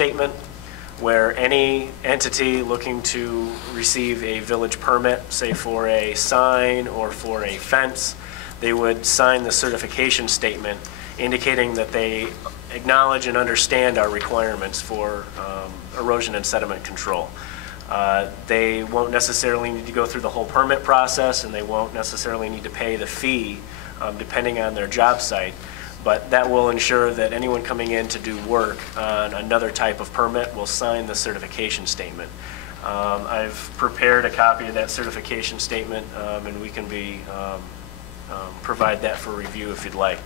statement, where any entity looking to receive a village permit, say for a sign or for a fence, they would sign the certification statement indicating that they acknowledge and understand our requirements for erosion and sediment control. They won't necessarily need to go through the whole permit process, and they won't necessarily need to pay the fee depending on their job site, but that will ensure that anyone coming in to do work on another type of permit will sign the certification statement. I've prepared a copy of that certification statement, and we can provide that for review if you'd like.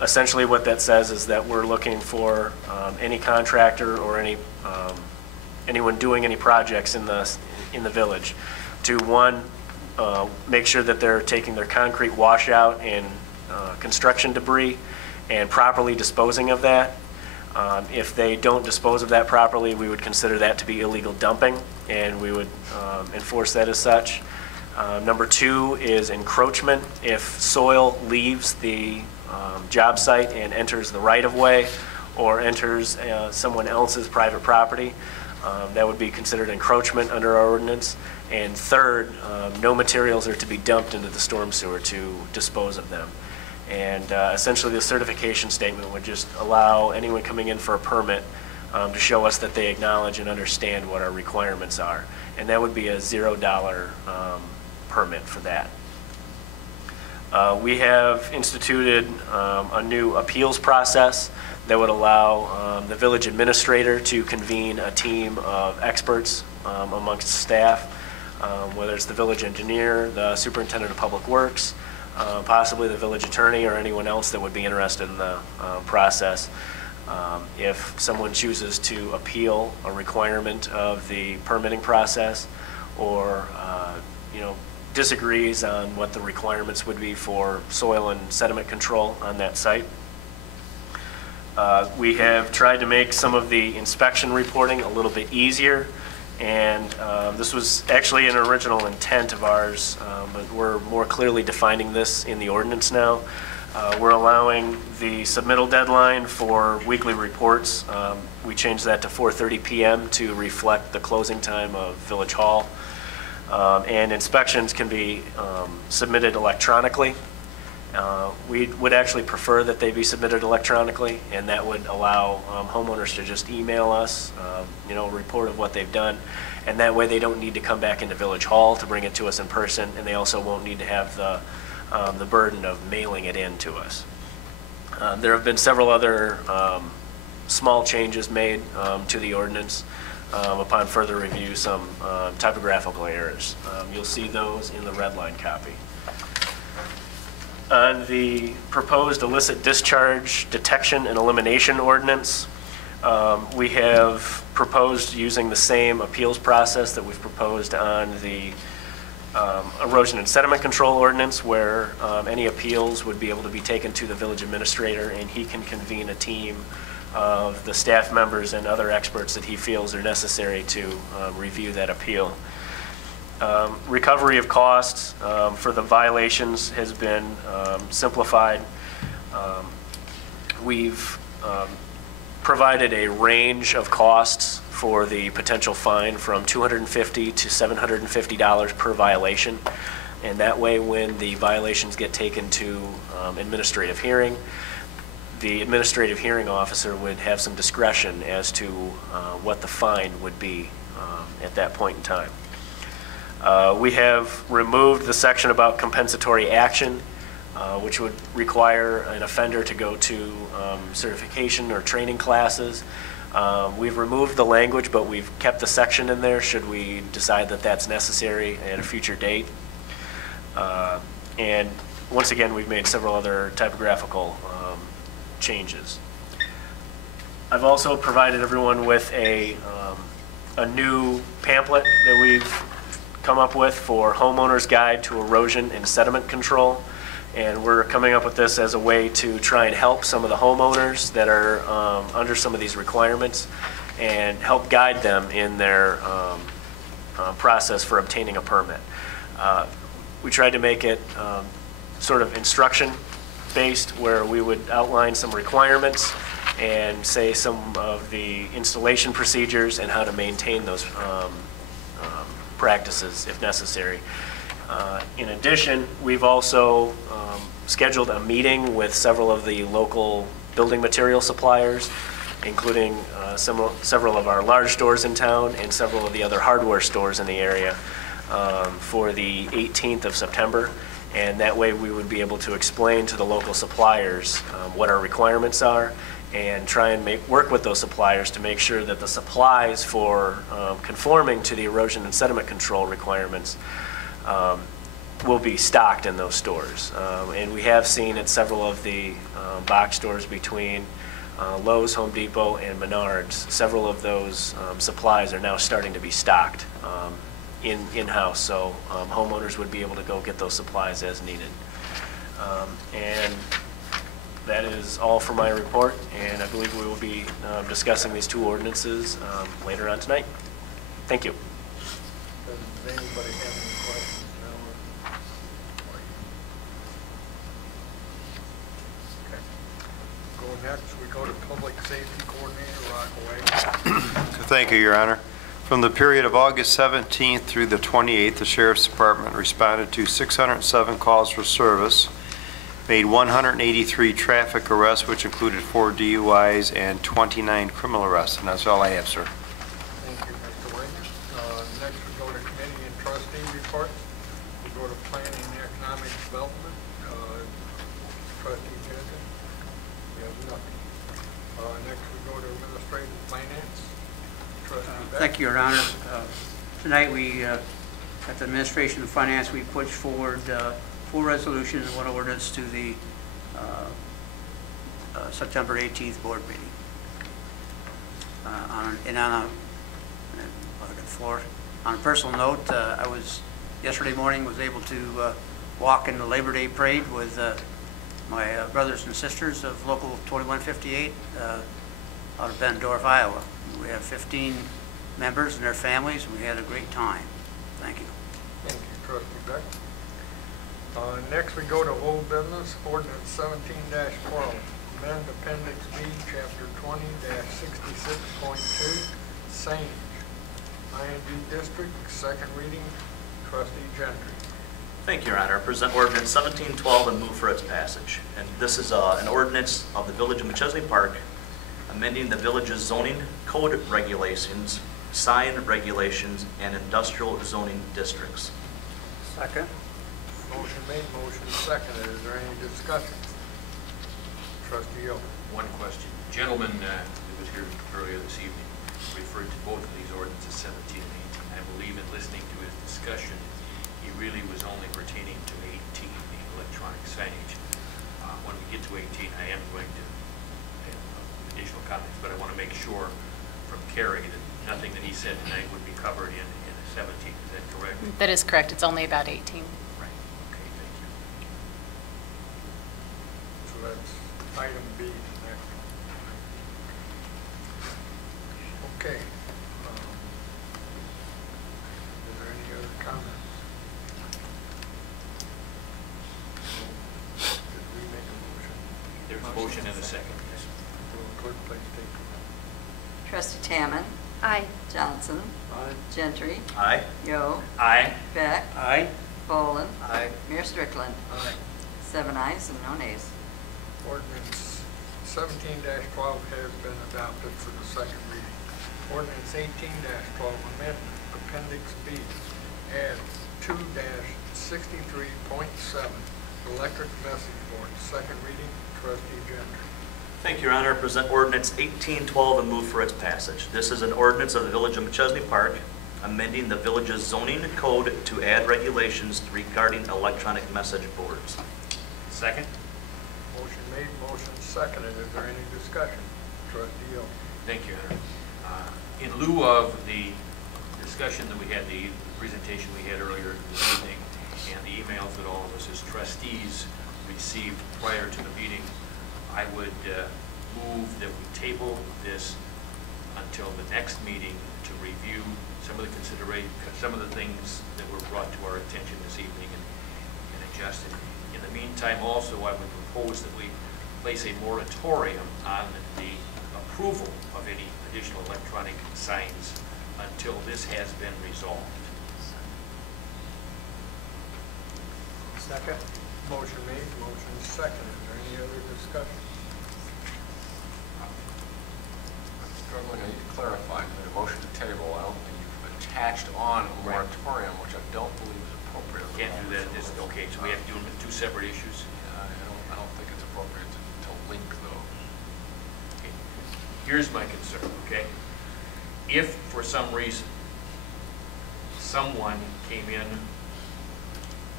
Essentially what that says is that we're looking for any contractor or anyone doing any projects in the village to, one, make sure that they're taking their concrete washout and construction debris and properly disposing of that. If they don't dispose of that properly, we would consider that to be illegal dumping, and we would enforce that as such. Number two is encroachment. If soil leaves the job site and enters the right-of-way or enters someone else's private property, that would be considered encroachment under our ordinance. And third, no materials are to be dumped into the storm sewer to dispose of them. And essentially the certification statement would just allow anyone coming in for a permit to show us that they acknowledge and understand what our requirements are. And that would be a $0 permit for that. We have instituted a new appeals process that would allow the village administrator to convene a team of experts amongst staff, whether it's the village engineer, the superintendent of public works, possibly the village attorney, or anyone else that would be interested in the process. If someone chooses to appeal a requirement of the permitting process, or disagrees on what the requirements would be for soil and sediment control on that site. We have tried to make some of the inspection reporting a little bit easier, and this was actually an original intent of ours, but we're more clearly defining this in the ordinance now. We're allowing the submittal deadline for weekly reports. We changed that to 4:30 p.m. to reflect the closing time of Village Hall. And inspections can be submitted electronically. We would actually prefer that they be submitted electronically, and that would allow homeowners to just email us, a report of what they've done, and that way they don't need to come back into Village Hall to bring it to us in person, and they also won't need to have the burden of mailing it in to us. There have been several other small changes made to the ordinance. Upon further review, some typographical errors. You'll see those in the red line copy. On the proposed illicit discharge detection and elimination ordinance, we have proposed using the same appeals process that we've proposed on the erosion and sediment control ordinance, where any appeals would be able to be taken to the village administrator, and he can convene a team of the staff members and other experts that he feels are necessary to review that appeal. Recovery of costs for the violations has been simplified. We've provided a range of costs for the potential fine from $250 to $750 per violation, and that way when the violations get taken to administrative hearing, the administrative hearing officer would have some discretion as to what the fine would be at that point in time. We have removed the section about compensatory action, which would require an offender to go to certification or training classes. We've removed the language, but we've kept the section in there should we decide that that's necessary at a future date. And once again, we've made several other typographical changes. I've also provided everyone with a new pamphlet that we've come up with for Homeowner's Guide to Erosion and Sediment Control, and we're coming up with this as a way to try and help some of the homeowners that are under some of these requirements and help guide them in their process for obtaining a permit. We tried to make it sort of instruction based, where we would outline some requirements and say some of the installation procedures and how to maintain those practices if necessary. In addition, we've also scheduled a meeting with several of the local building material suppliers, including several of our large stores in town and several of the other hardware stores in the area for the 18th of September. And that way we would be able to explain to the local suppliers what our requirements are and try and work with those suppliers to make sure that the supplies for conforming to the erosion and sediment control requirements will be stocked in those stores. And we have seen at several of the box stores between Lowe's, Home Depot, and Menards, several of those supplies are now starting to be stocked in-house, so homeowners would be able to go get those supplies as needed. And that is all for my report, and I believe we will be discussing these two ordinances later on tonight. Thank you. Does anybody have any questions now? Okay. Go next, we go to Public Safety Coordinator Rockaway. Thank you, Your Honor. From the period of August 17th through the 28th, the Sheriff's Department responded to 607 calls for service, made 183 traffic arrests, which included 4 DUIs and 29 criminal arrests. And that's all I have, sir. Thank you, Mr. Wagner. Next, we go to Committee and Trustee reports. We go to Planning and Economic Development. Trustee Jensen, we have nothing. Next, we go to Administrative Finance. Thank you, Your Honor. Tonight we, at the Administration of Finance, we pushed forward 4 resolutions and 1 ordinance to the September 18th board meeting. On a personal note, I was yesterday morning was able to walk in the Labor Day parade with my brothers and sisters of Local 2158 out of Bendorf, Iowa. We have 15 members and their families, and we had a great time. Thank you. Thank you, Trustee Beck. Next, we go to Old Business, Ordinance 17-12, amend Appendix B, Chapter 20-66.2, Sage, IND District, second reading. Trustee Gentry. Thank you, Your Honor. Present Ordinance 17-12 and move for its passage. And this is an ordinance of the Village of Machesney Park, amending the village's zoning code regulations, sign regulations, and industrial zoning districts. Second. Motion made, motion seconded. Is there any discussion? Trustee Young. One question. The gentleman that was here earlier this evening referred to both of these ordinances, 17 and 18. I believe in listening to his discussion, he really was only pertaining to 18, the electronic signage. When we get to 18, I am going to additional comments, but I want to make sure from Kerry that nothing that he said tonight would be covered in 17. Is that correct? That is correct. It's only about 18. Right. Okay, thank you. So that's item B next. Okay. Is there any other comments? Did we make a motion? There's a motion and a second. Will the clerk please take the roll? Trustee Tamman. Aye. Johnson. Aye. Gentry. Aye. Yo. Aye. Beck. Aye. Boland. Aye. Mayor Strickland. Aye. 7 ayes and no nays. Ordinance 17-12 has been adopted for the second reading. Ordinance 18-12, amend Appendix B, add 2-63.7, electric message board, second reading. Trustee Gentry. Thank you, Your Honor. Present Ordinance 18-12 and move for its passage. This is an ordinance of the Village of Machesney Park, amending the village's zoning code to add regulations regarding electronic message boards. Second? Motion made, motion seconded. Is there any discussion? Trustee Young. Thank you, Henry. In lieu of the discussion that we had, the presentation we had earlier this evening, and the emails that all of us as trustees received prior to the meeting, I would move that we table this until the next meeting to review some of the things that were brought to our attention this evening and adjust it. In the meantime, also, I would propose that we place a moratorium on the approval of any additional electronic signs until this has been resolved. Second. Motion made, motion second. Is there any other discussion? I'm struggling to clarify. You made a motion to table. I don't think you've attached on a moratorium, which I don't believe is appropriate. Can't do that. Okay, so we have to do them in two separate issues. I don't think it's appropriate to link those. Okay. Here's my concern, okay? If for some reason someone came in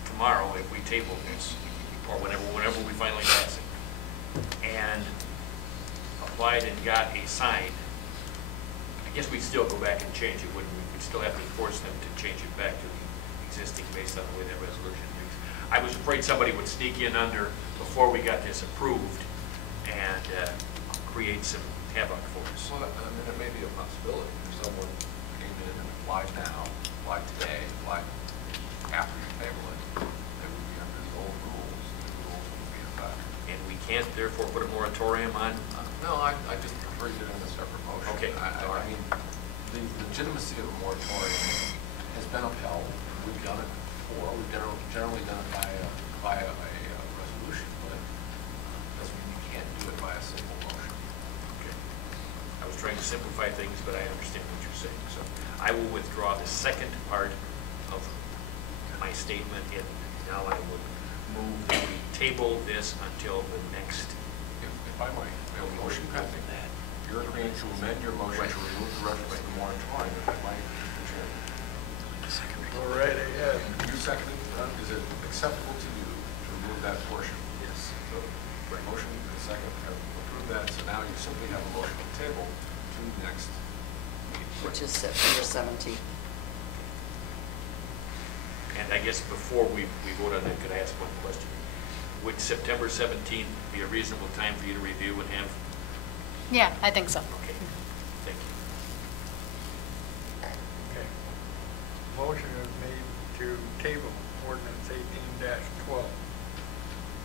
tomorrow, if we table this, or whenever we finally pass it, and applied and got a sign, I guess we'd still go back and change it, wouldn't we? We'd still have to force them to change it back to the existing based on the way that resolution reads. I was afraid somebody would sneak in under before we got this approved and create some havoc for us. Well, I mean, it may be a possibility. If someone came in and applied now, applied today, applied after you table it, they would be under the old rules, and the rules would be in effect. And we can't therefore put a moratorium on? No, I just prefer you to do it in a separate motion. Okay. I mean, the legitimacy of a moratorium has been upheld. We've done it before. We've generally done it via a resolution, but doesn't mean you can't do it by a simple motion. Okay. I was trying to simplify things, but I understand what you're saying. So I will withdraw the second part of my statement, and now I would move that we table this until the next. If I might, we have a motion pending. You're agreeing to amend your motion to remove the reference to the moratorium, if I might, Mr. Chairman. Go right ahead. You seconded, is it acceptable to you to remove that portion? Yes. So, motion and second have approved that, so now you simply have a motion on the table to next meeting. Which is September 17th. And I guess before we vote on that, could I ask one question? Would September 17th be a reasonable time for you to review and have? Yeah, I think so. Okay, thank you. Okay. Motion is made to table ordinance 18-12.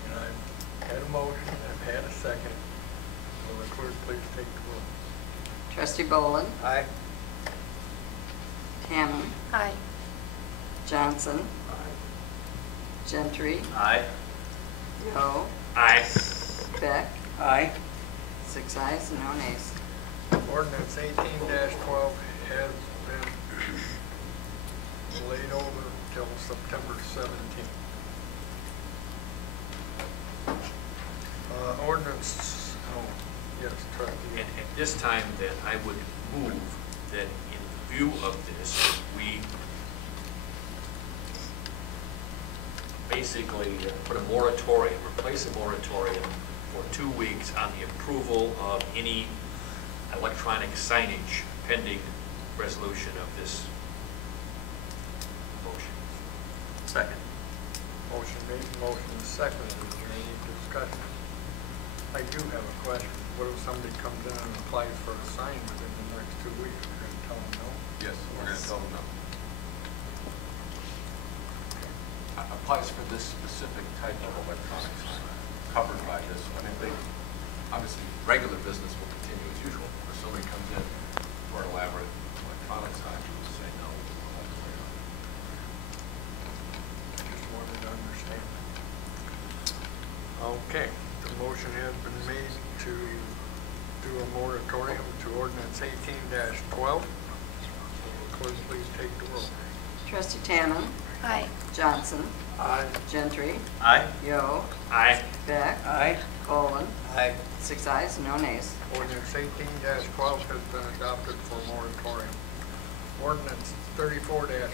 And I've had a motion, I've had a second. Will the clerk please take the roll? Trustee Bolin? Aye. Hammond? Aye. Johnson? Gentry? Aye. Yo? Aye. Beck? Aye. 6 ayes and no nays. Ordinance 18-12 has been laid over till September 17th. Ordinance, yes, trustee. And at this time, then, I would move that in view of this, we basically put a moratorium, replace a moratorium for 2 weeks on the approval of any electronic signage pending resolution of this motion. Second. Motion made, motion seconded. Is there any discussion? I do have a question. What if somebody comes in and applies for a sign within the next 2 weeks? We're going to tell them no? Yes, we're going to tell them no. Applies for this specific type of electronic sign covered by this. I mean, obviously, regular business will continue as usual. If somebody comes in for an elaborate electronic sign, we will say no. Just wanted to understand. Okay, the motion has been made to do a moratorium to ordinance 18-12. Clerk, please take the roll. Trustee Tannen? Aye. Johnson? Aye. Gentry? Aye. Yo? Aye. Beck? Aye. Bolin? Aye. 6 ayes and no nays. Ordinance 18-12 has been adopted for moratorium. Ordinance 34-12